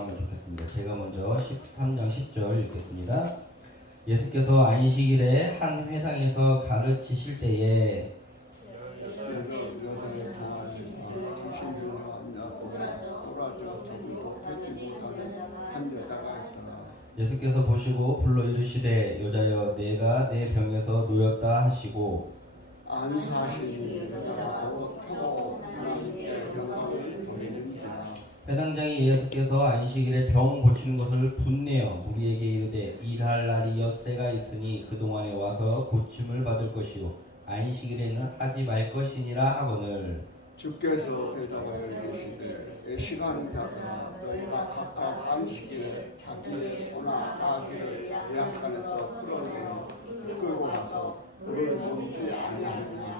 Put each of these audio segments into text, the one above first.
묵상하면 좋겠습니다. 제가 먼저 13장 10절 읽겠습니다. 예수께서 안식일에 한 회당에서 가르치실 때에 예수께서 보시고 불러 이르시되 여자여 내가 내 병에서 놓였다 하시고 안사하시니 여자가 곧 표고 하나님께 영광을 돌리는지라. 회당장이 예수께서 안식일에 병 고치는 것을 분내어 무리에게 이르되 일할 날이 엿새가 있으니 그동안에 와서 고침을 받을 것이요 안식일에는 하지 말 것이니라 하거늘. 주께서 대답하여 이르시되 시간은 작으나 너희가 각각 안식일에 자기의 소나 아기를 예약간에서 끌고 나서 그를 먹이지 아니하느냐.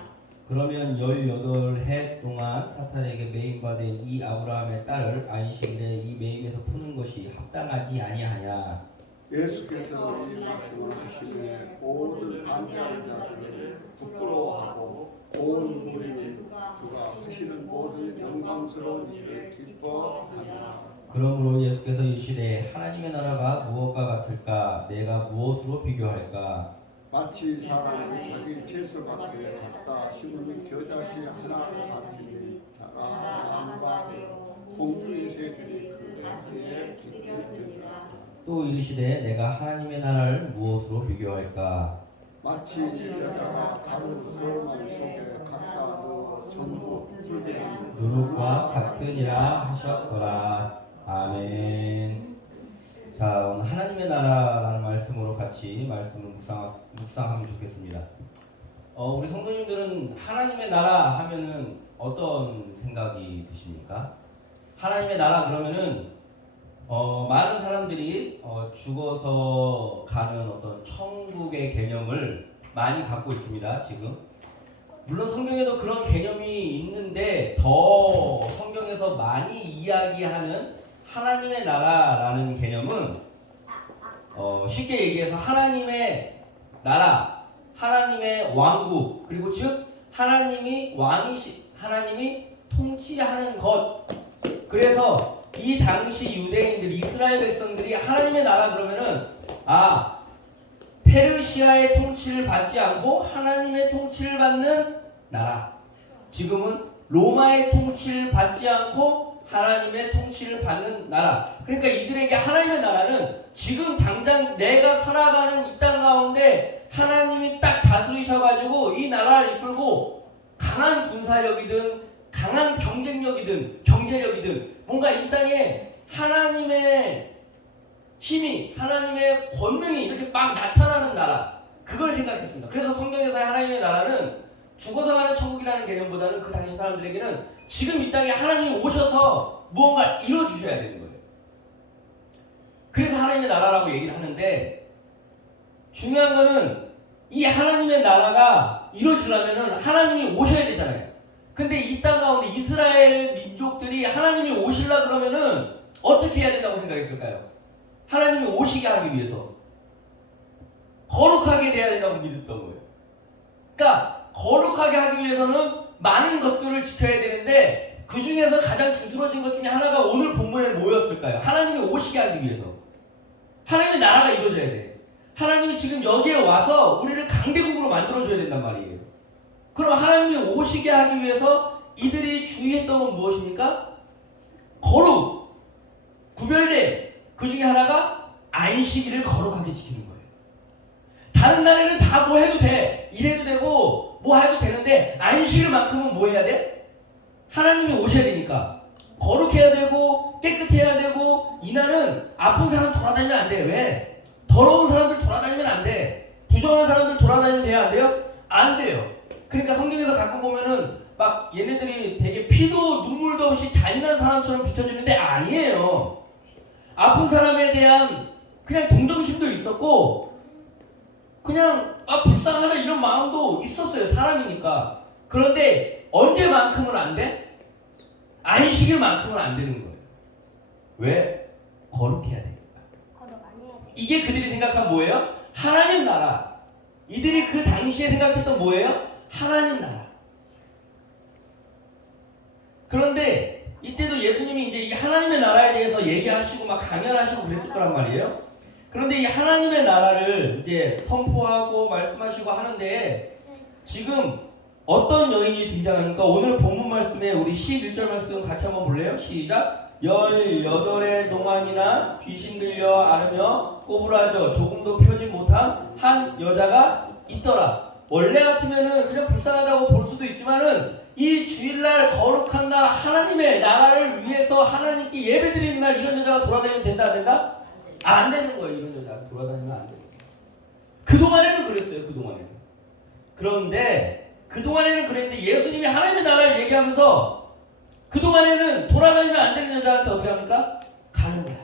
그러면 18해 동안 사탄에게 매임받은 이 아브라함의 딸을 안식일에 이 매임에서 푸는 것이 합당하지 아니하냐. 예수께서 이 말씀을 하시되 모든 반대하는 자들을 부끄러워하고 온 무리는 그가 하시는 모든 영광스러운 일을 기뻐하나. 그러므로 예수께서 이르시되 하나님의 나라가 무엇과 같을까? 내가 무엇으로 비교할까? 마치 사람이 자기 채소밭에 갖다 심은 겨자씨 하나를 같으니 자라 나무가 되어 공중의 새들이 그 가지에 깃들어 들으라. 또 이르시되 내가 하나님의 나라를 무엇으로 비교할까? 마치 여자가 가루 서만 속에 갖다 넣어 전부 불게 하는 누룩과 같으니라 하셨더라. 아멘. 자, 오늘 하나님의 나라라는 말씀으로 같이 말씀을 묵상하면 좋겠습니다. 우리 성도님들은 하나님의 나라 하면은 어떤 생각이 드십니까? 하나님의 나라 그러면은 많은 사람들이 죽어서 가는 어떤 천국의 개념을 많이 갖고 있습니다. 지금 물론 성경에도 그런 개념이 있는데 더 성경에서 많이 이야기하는 하나님의 나라라는 개념은 쉽게 얘기해서 하나님의 나라, 하나님의 왕국, 그리고 즉 하나님이 하나님이 통치하는 것. 그래서 이 당시 유대인들, 이스라엘 백성들이 하나님의 나라 그러면은 페르시아의 통치를 받지 않고 하나님의 통치를 받는 나라. 지금은 로마의 통치를 받지 않고 하나님의 통치를 받는 나라. 그러니까 이들에게 하나님의 나라는 지금 당장 내가 살아가는 이 땅 가운데 하나님이 딱 다스리셔가지고 이 나라를 이끌고 강한 군사력이든 강한 경쟁력이든 경제력이든 뭔가 이 땅에 하나님의 힘이, 하나님의 권능이 이렇게 막 나타나는 나라. 그걸 생각했습니다. 그래서 성경에서의 하나님의 나라는 죽어서 가는 천국이라는 개념보다는 그 당시 사람들에게는 지금 이 땅에 하나님이 오셔서 무언가 이뤄주셔야 되는 거예요. 그래서 하나님의 나라라고 얘기를 하는데 중요한 거는 이 하나님의 나라가 이루어지려면 하나님이 오셔야 되잖아요. 근데 이 땅 가운데 이스라엘 민족들이 하나님이 오시려 그러면은 어떻게 해야 된다고 생각했을까요? 하나님이 오시게 하기 위해서 거룩하게 돼야 된다고 믿었던 거예요. 그러니까 거룩하게 하기 위해서는 많은 것들을 지켜야 되는데 그 중에서 가장 두드러진 것 중에 하나가 오늘 본문에 뭐였을까요? 하나님이 오시게 하기 위해서 하나님의 나라가 이루어져야 돼. 하나님이 지금 여기에 와서 우리를 강대국으로 만들어줘야 된단 말이에요. 그럼 하나님이 오시게 하기 위해서 이들이 주의했던 건 무엇입니까? 거룩, 구별됨. 그 중에 하나가 안식일을 거룩하게 지키는 거예요. 다른 날에는 다 뭐 해도 돼. 이래도 되고 뭐 해도 되는데 안식일만큼은 뭐 해야 돼? 하나님이 오셔야 되니까 거룩해야 되고 깨끗해야 되고 이날은 아픈 사람 돌아다니면 안 돼. 왜? 더러운 사람들 돌아다니면 안 돼. 부정한 사람들 돌아다니면 돼야 안 돼요? 안 돼요. 그러니까 성경에서 가끔 보면은 막 얘네들이 되게 피도 눈물도 없이 잔인한 사람처럼 비춰주는데 아니에요. 아픈 사람에 대한 그냥 동정심도 있었고 그냥 불쌍하다 이런 마음도 있었어요. 사람이니까. 그런데 언제만큼은 안 돼? 안식일만큼은 안 되는 거예요. 왜? 거룩해야 되니까. 이게 그들이 생각한 뭐예요? 하나님 나라. 이들이 그 당시에 생각했던 뭐예요? 하나님 나라. 그런데 이때도 예수님이 이제 이 하나님의 나라에 대해서 얘기하시고 막 강연하시고 그랬을 거란 말이에요. 그런데 이 하나님의 나라를 이제 선포하고 말씀하시고 하는데 지금 어떤 여인이 등장하니까 오늘 본문 말씀에 우리 11절 말씀 같이 한번 볼래요? 시작. 18의 동안이나 귀신 들려 앓으며 꼬부라져 조금도 펴지 못한 한 여자가 있더라. 원래 같으면은 그냥 불쌍하다고 볼 수도 있지만은 이 주일날 거룩한 날 하나님의 나라를 위해서 하나님께 예배드리는 날 이런 여자가 돌아다니면 된다 안 된다? 안 되는 거예요. 이런 여자가 돌아다니면 안 돼요. 그동안에는 그랬어요. 그동안에는. 그런데 그동안에는 그랬는데 예수님이 하나님의 나라를 얘기하면서 그동안에는 돌아다니면 안 되는 여자한테 어떻게 합니까? 가는 거야.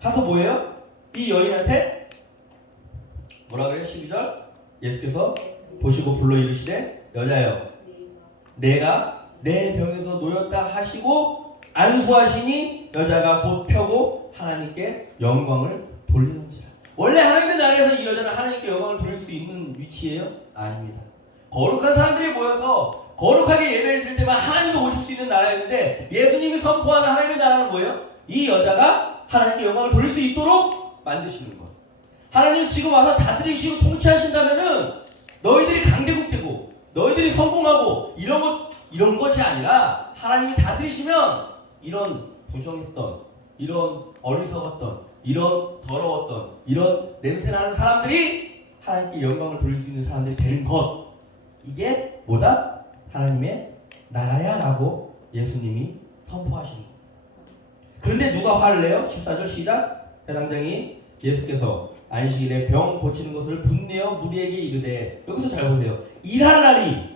가서 뭐예요? 이 여인한테 뭐라 그래요? 12절 예수께서 보시고 불러 이르시되 여자여 내가 내 병에서 놓였다 하시고 안수하시니 여자가 곧 펴고 하나님께 영광을 돌리는지라. 원래 하나님의 나라에서 이 여자는 하나님께 영광을 돌릴 수 있는 위치예요? 아닙니다. 거룩한 사람들이 모여서 거룩하게 예배를 드릴 때만 하나님이 오실 수 있는 나라였는데 예수님이 선포하는 하나님의 나라는 뭐예요? 이 여자가 하나님께 영광을 돌릴 수 있도록 만드시는 것. 하나님 지금 와서 다스리시고 통치하신다면은 너희들이 강대국 되고 너희들이 성공하고 이런 것이 아니라 하나님이 다스리시면 이런 부정했던 이런 어리석었던 이런 더러웠던 이런 냄새나는 사람들이 하나님께 영광을 돌릴 수 있는 사람들이 되는 것. 이게 뭐다? 하나님의 나라야 라고 예수님이 선포하시는 것. 그런데 누가 화를 내요? 14절 시작. 해당장이 예수께서 안식일에 병 고치는 것을 분내어 무리에게 이르되 여기서 잘 보세요. 일할 날이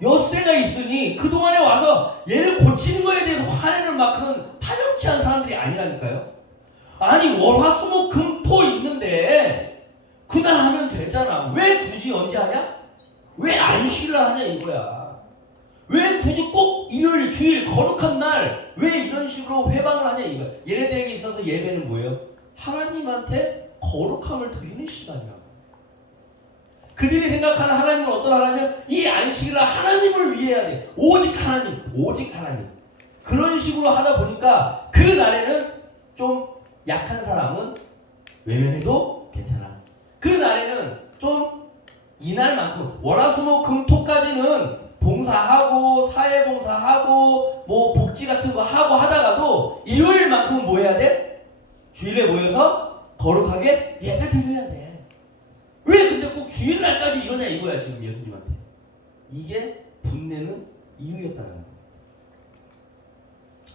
엿새가 있으니 그동안에 와서 얘를 고치는 거에 대해서 화내는 막 그런 파렴치한 사람들이 아니라니까요. 아니 월화수목금토 있는데 그날 하면 되잖아. 왜 굳이 언제 하냐? 왜 안식일을 하냐 이거야. 왜 굳이 꼭 일요일 주일 거룩한 날 왜 이런 식으로 회방을 하냐 이거야. 얘네들에게 있어서 예배는 뭐예요? 하나님한테 거룩함을 드리는 시간이라고. 그들이 생각하는 하나님은 어떤 하나님이면 이 안식일을 하나님을 위해 해야 돼. 오직 하나님, 오직 하나님. 그런 식으로 하다 보니까 그 날에는 좀 약한 사람은 외면해도 괜찮아. 그 날에는 좀 이날만큼 월화수목금토까지는 봉사하고 사회봉사하고 뭐 복지 같은 거 하고 하다가도 일요일만큼은 뭐 해야 돼? 주일에 모여서 거룩하게 예배 드려야 돼. 왜 근데 꼭 주일날까지 이러냐 이거야 지금 예수님한테. 이게 분내는 이유였다는 거야.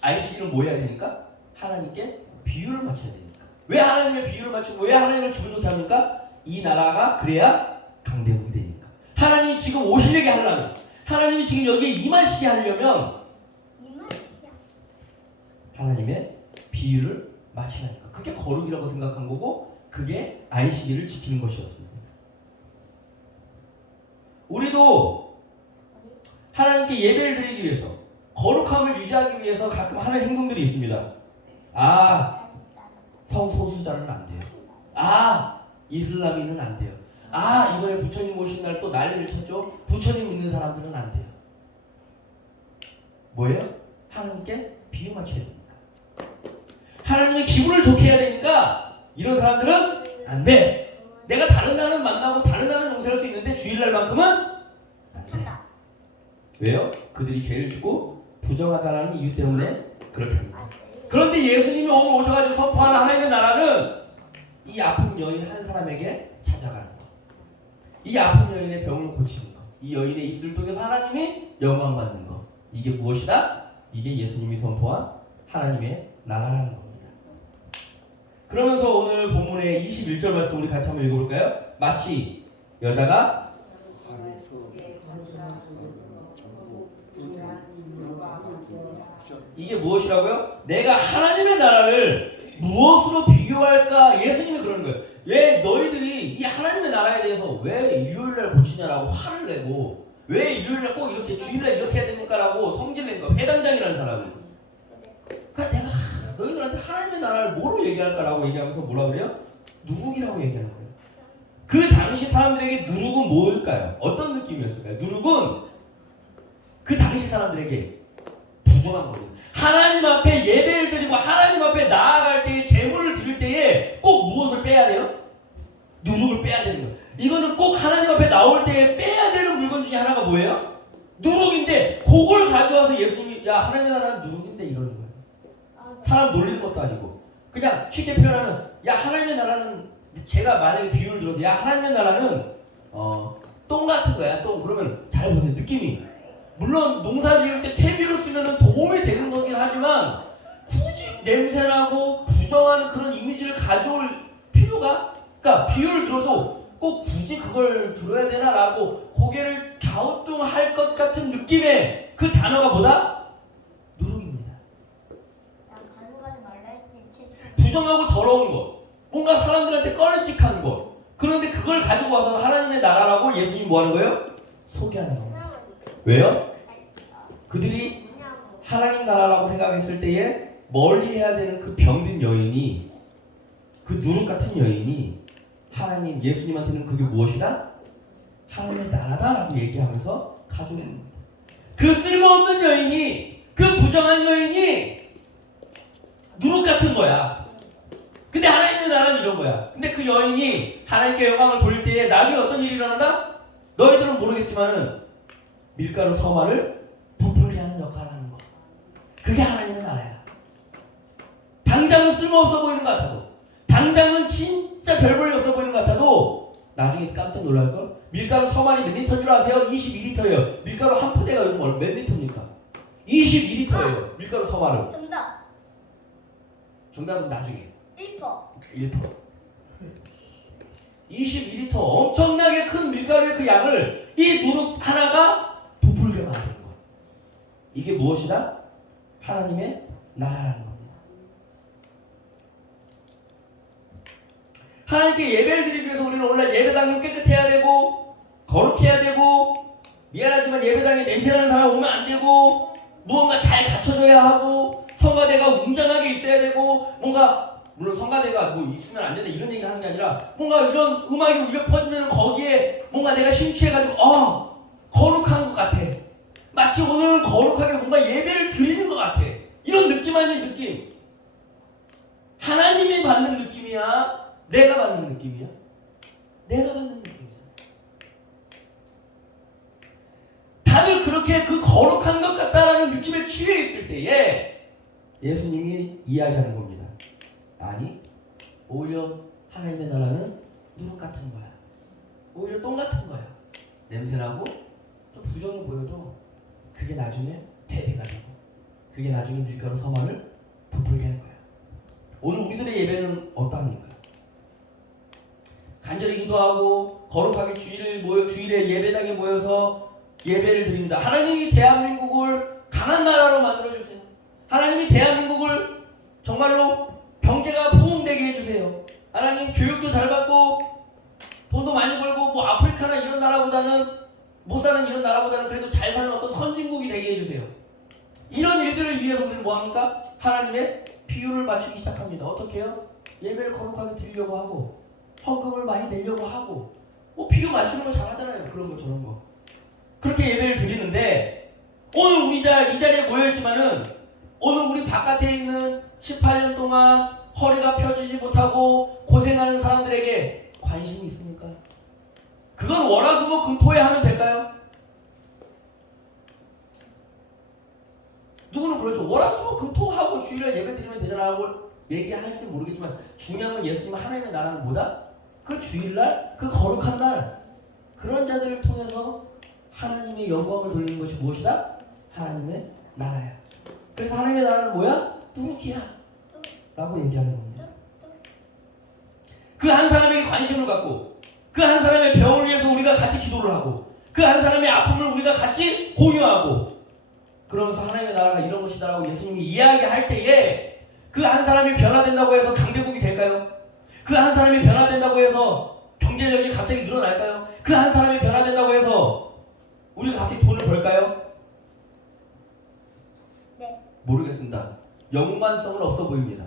안식일은 뭐 해야 되니까? 하나님께 비유를 맞춰야 되니까. 왜 하나님의 비유를 맞추고 왜 하나님을 기분 좋게 합니까? 이 나라가 그래야 강대국이 되니까. 하나님이 지금 오시려게 하려면 하나님이 지금 여기에 임하시게 하려면 하나님의 비유를 맞추라니까. 그게 거룩이라고 생각한 거고 그게 안식일을 지키는 것이었습니다. 우리도 하나님께 예배를 드리기 위해서 거룩함을 유지하기 위해서 가끔 하는 행동들이 있습니다. 아, 성소수자는 안 돼요. 아, 이슬람인은 안 돼요. 아, 이번에 부처님 오신 날 또 난리를 쳤죠. 부처님 믿는 사람들은 안 돼요. 뭐예요? 하나님께 비유 맞춰야 되니까. 하나님의 기분을 좋게 해야 되니까 이런 사람들은 안 돼. 내가 다른 날은 만나고 다른 날은 용서할 수 있는데 주일날만큼은 안 돼. 왜요? 그들이 죄를 짓고 부정하다라는 이유 때문에 그렇게 합니다. 그런데 예수님이 오늘 오셔가지고 선포하는 하나님의 나라는 이 아픈 여인 한 사람에게 찾아가는 거. 이 아픈 여인의 병을 고치는 거. 이 여인의 입술 통해서 하나님이 영광 받는 거. 이게 무엇이다? 이게 예수님이 선포한 하나님의 나라라는 겁니다. 그러면서 오늘 본문의 21절 말씀 우리 같이 한번 읽어볼까요? 마치 여자가 이게 무엇이라고요? 내가 하나님의 나라를 무엇으로 비교할까? 예수님이 그러는 거예요. 왜 너희들이 이 하나님의 나라에 대해서 왜 일요일날 고치냐라고 화를 내고 왜 일요일날 꼭 이렇게 주일날 이렇게 해야 됩니까? 라고 성질낸 거. 회당장이라는 사람이. 그러니까 내가 너희들한테 하나님의 나라를 뭐로 얘기할까라고 얘기하면서 뭐라 그래요? 누룩이라고 얘기하는 거예요. 그 당시 사람들에게 누룩은 뭘까요? 어떤 느낌이었을까요? 누룩은 그 당시 사람들에게 부정한 거예요. 하나님 앞에 예배를 드리고 하나님 앞에 나아갈 때에 제물을 드릴 때에 꼭 무엇을 빼야 돼요? 누룩을 빼야 되는 거예요. 이거는 꼭 하나님 앞에 나올 때에 빼야 되는 물건 중에 하나가 뭐예요? 누룩인데 그걸 가져와서 예수님이 야 하나님의 나라는 누룩인데 이러는 거예요. 사람 놀리는 것도 아니고 그냥 쉽게 표현하면 야 하나님의 나라는 제가 만약에 비유를 들어서 야 하나님의 나라는 똥 같은 거야 똥. 그러면 잘 보세요. 느낌이 물론 농사 지을 때 퇴비로 쓰면 도움이 되는 거긴 하지만 굳이 냄새나고 부정한 그런 이미지를 가져올 필요가 그러니까 비유를 들어도 꼭 굳이 그걸 들어야 되나라고 고개를 갸우뚱할 것 같은 느낌의 그 단어가 뭐다? 누룩입니다. 가져가지 말라 했지. 부정하고 더러운 것 뭔가 사람들한테 꺼림칙한 것 그런데 그걸 가지고 와서 하나님의 나라라고 예수님이 뭐 하는 거예요? 소개하는 겁니다. 왜요? 그들이 하나님 나라라고 생각했을 때에 멀리 해야 되는 그 병든 여인이 그 누룩 같은 여인이 하나님 예수님한테는 그게 무엇이다? 하나님의 나라다라고 얘기하면서 가져오는 겁니다. 그 쓸모없는 여인이 그 부정한 여인이 누룩 같은 거야. 근데 하나님의 나라는 이런 거야. 근데 그 여인이 하나님께 영광을 돌릴 때에 나중에 어떤 일이 일어난다? 너희들은 모르겠지만은 밀가루 서마를 부풀게 하는 역할을 하는 거. 그게 하나님의 나라야. 당장은 쓸모없어 보이는 것 같아도 당장은 진짜 별 볼일 없어 보이는 것 같아도 나중에 깜짝 놀랄걸? 밀가루 서만이 몇 리터인 줄 아세요? 22리터예요. 밀가루 한 푸대가 요즘 몇 리터입니까? 22리터예요. 밀가루 서만은. 정답. 정답은 나중에. 1%. 22리터 엄청나게 큰 밀가루의 그 양을 이 누룩 하나가 부풀게 만드는 것. 이게 무엇이다? 하나님의 나라라는 겁니다. 하나님께 예배를 드리기 위해서 우리는 오늘날 예배당은 깨끗해야 되고 거룩해야 되고 미안하지만 예배당에 냄새나는 사람 오면 안 되고 무언가 잘 갖춰져야 하고 성가대가 웅장하게 있어야 되고 뭔가 물론 성가대가 뭐 있으면 안 된다 이런 얘기를 하는 게 아니라 뭔가 이런 음악이 울려 퍼지면 거기에 뭔가 내가 심취해가지고 거룩한 것 같아. 마치 오늘은 거룩하게 뭔가 예배를 드리는 것 같아. 이런 느낌 아닌 느낌. 하나님이 받는 느낌이야? 내가 받는 느낌이야? 내가 받는 느낌이잖아. 다들 그렇게 그 거룩한 것 같다라는 느낌에 취해 있을 때에 예수님이 이야기하는 겁니다. 아니, 오히려 하나님의 나라는 누룩 같은 거야. 오히려 똥 같은 거야. 냄새나고 또 부정해 보여도 그게 나중에 퇴비가 되고 그게 나중에 밀가루 서만을 부풀게 할 거야. 오늘 우리들의 예배는 어떠합니까? 간절히 기도하고 거룩하게 주일에 예배당에 모여서 예배를 드립니다. 하나님이 대한민국을 강한 나라로 만들어주세요. 하나님이 대한민국을 정말로 경제가 부흥되게 해주세요. 하나님 교육도 잘 받고 돈도 많이 벌고 뭐 아프리카나 이런 나라보다는 못 사는 이런 나라보다는 그래도 잘 사는 어떤 선진국이 되게 해주세요. 이런 일들을 위해서 우리는 뭐합니까? 하나님의 비율을 맞추기 시작합니다. 어떻게 해요? 예배를 거룩하게 드리려고 하고 헌금을 많이 내려고 하고 뭐 비유 맞추는 거 잘하잖아요. 그런 거 저런 거. 그렇게 예배를 드리는데 오늘 우리 이 자리에 모여있지만은 오늘 우리 바깥에 있는 18년 동안 허리가 펴지지 못하고 고생하는 사람들에게 관심이 있습니까? 그건 월화수목금토에 하면 될까요? 누구는 그러죠. 월화수목금토하고 주일에 예배드리면 되잖아라고 얘기할지 모르겠지만 중요한 건 예수님 하나님의 나라는 뭐다? 그 주일날, 그 거룩한 날 그런 자들을 통해서 하나님의 영광을 돌리는 것이 무엇이다? 하나님의 나라야. 그래서 하나님의 나라는 뭐야? 누룩이야 라고 얘기하는 겁니다. 그 한 사람에게 관심을 갖고 그 한 사람의 병을 위해서 우리가 같이 기도를 하고 그 한 사람의 아픔을 우리가 같이 공유하고 그러면서 하나님의 나라가 이런 것이다라고 예수님이 이야기할 때에 그 한 사람이 변화된다고 해서 강대국이 될까요? 그 한 사람이 변화된다고 해서 경제력이 갑자기 늘어날까요? 그 한 사람이 변화된다고 해서 우리가 갑자기 돈을 벌까요? 네. 모르겠습니다. 연관성은 없어 보입니다.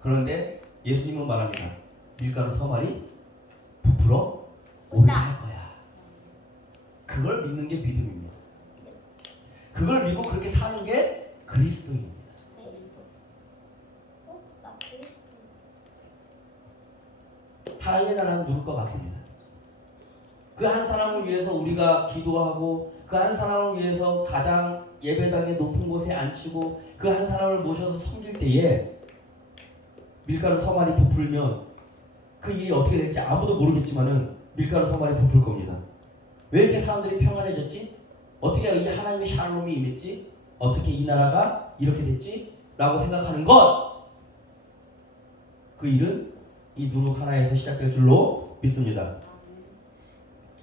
그런데 예수님은 말합니다. 밀가루 서말이 부풀어 오르게 할 거야. 그걸 믿는 게 믿음입니다. 그걸 믿고 그렇게 사는 게 그리스도입니다. 하나님의 나라는 누굴 것 같습니다. 그 한 사람을 위해서 우리가 기도하고 그 한 사람을 위해서 가장 예배당의 높은 곳에 앉히고 그 한 사람을 모셔서 섬길 때에 밀가루 서만이 부풀면 그 일이 어떻게 될지 아무도 모르겠지만은 밀가루 서만이 부풀 겁니다. 왜 이렇게 사람들이 평안해졌지? 어떻게 이 하나님의 샬롬이 임했지? 어떻게 이 나라가 이렇게 됐지? 라고 생각하는 것! 그 일은 이 누룩 하나에서 시작될 줄로 믿습니다.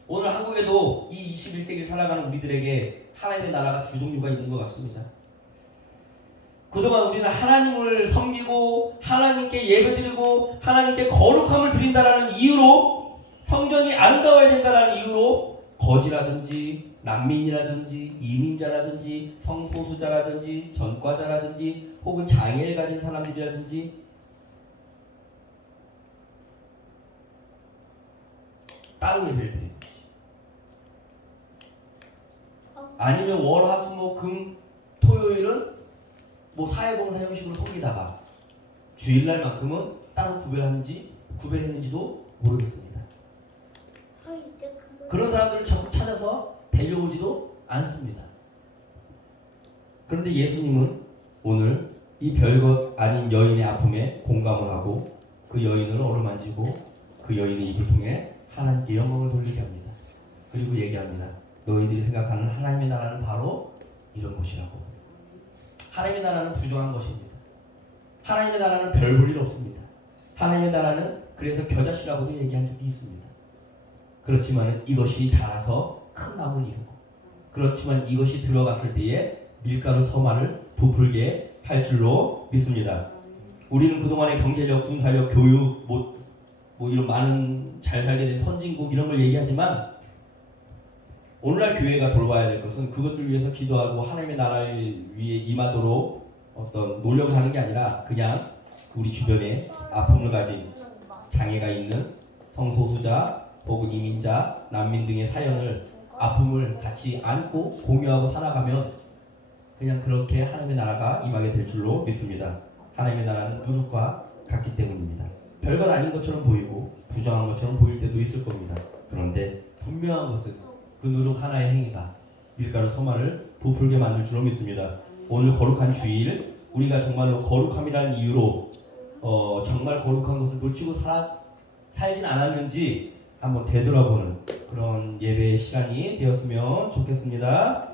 오늘 한국에도 이 21세기를 살아가는 우리들에게 하나님의 나라가 두 종류가 있는 것 같습니다. 그동안 우리는 하나님을 섬기고 하나님께 예배드리고 하나님께 거룩함을 드린다라는 이유로 성전이 아름다워야 된다라는 이유로 거지라든지 난민이라든지 이민자라든지 성소수자라든지 전과자라든지 혹은 장애를 가진 사람들이라든지 따로 예배를 드리든지 아니면 월, 화, 수, 목, 금, 토요일은 뭐 사회봉사 형식으로 섬기다가 주일날만큼은 따로 구별했는지도 모르겠습니다. 그런 사람들을 적극 찾아서 데려오지도 않습니다. 그런데 예수님은 오늘 이 별것 아닌 여인의 아픔에 공감을 하고 그 여인을 어루만지고 그 여인의 입을 통해 하나님께 영광을 돌리게 합니다. 그리고 얘기합니다. 너희들이 생각하는 하나님의 나라는 바로 이런 것이라고. 하나님의 나라는 부정한 것입니다. 하나님의 나라는 별 볼 일 없습니다. 하나님의 나라는 그래서 겨자씨라고도 얘기한 적이 있습니다. 그렇지만 이것이 자라서 큰 나무를 이루고 그렇지만 이것이 들어갔을 때에 밀가루 서만을 부풀게 할 줄로 믿습니다. 우리는 그동안의 경제력, 군사력, 교육, 뭐 이런 많은 잘 살게 된 선진국 이런 걸 얘기하지만 오늘날 교회가 돌봐야 될 것은 그것들 위해서 기도하고 하나님의 나라를 위해 임하도록 어떤 노력을 하는 게 아니라 그냥 우리 주변에 아픔을 가진 장애가 있는 성소수자 혹은 이민자, 난민 등의 사연을 아픔을 같이 안고 공유하고 살아가면 그냥 그렇게 하나님의 나라가 임하게 될 줄로 믿습니다. 하나님의 나라는 누룩과 같기 때문입니다. 별것 아닌 것처럼 보이고 부정한 것처럼 보일 때도 있을 겁니다. 그런데 분명한 것은 그 누룩 하나의 행위가 밀가루 서만을 부풀게 만들 줄로 믿습니다. 오늘 거룩한 주일 우리가 정말로 거룩함이라는 이유로 정말 거룩한 것을 놓치고 살진 않았는지 한번 되돌아보는 그런 예배의 시간이 되었으면 좋겠습니다.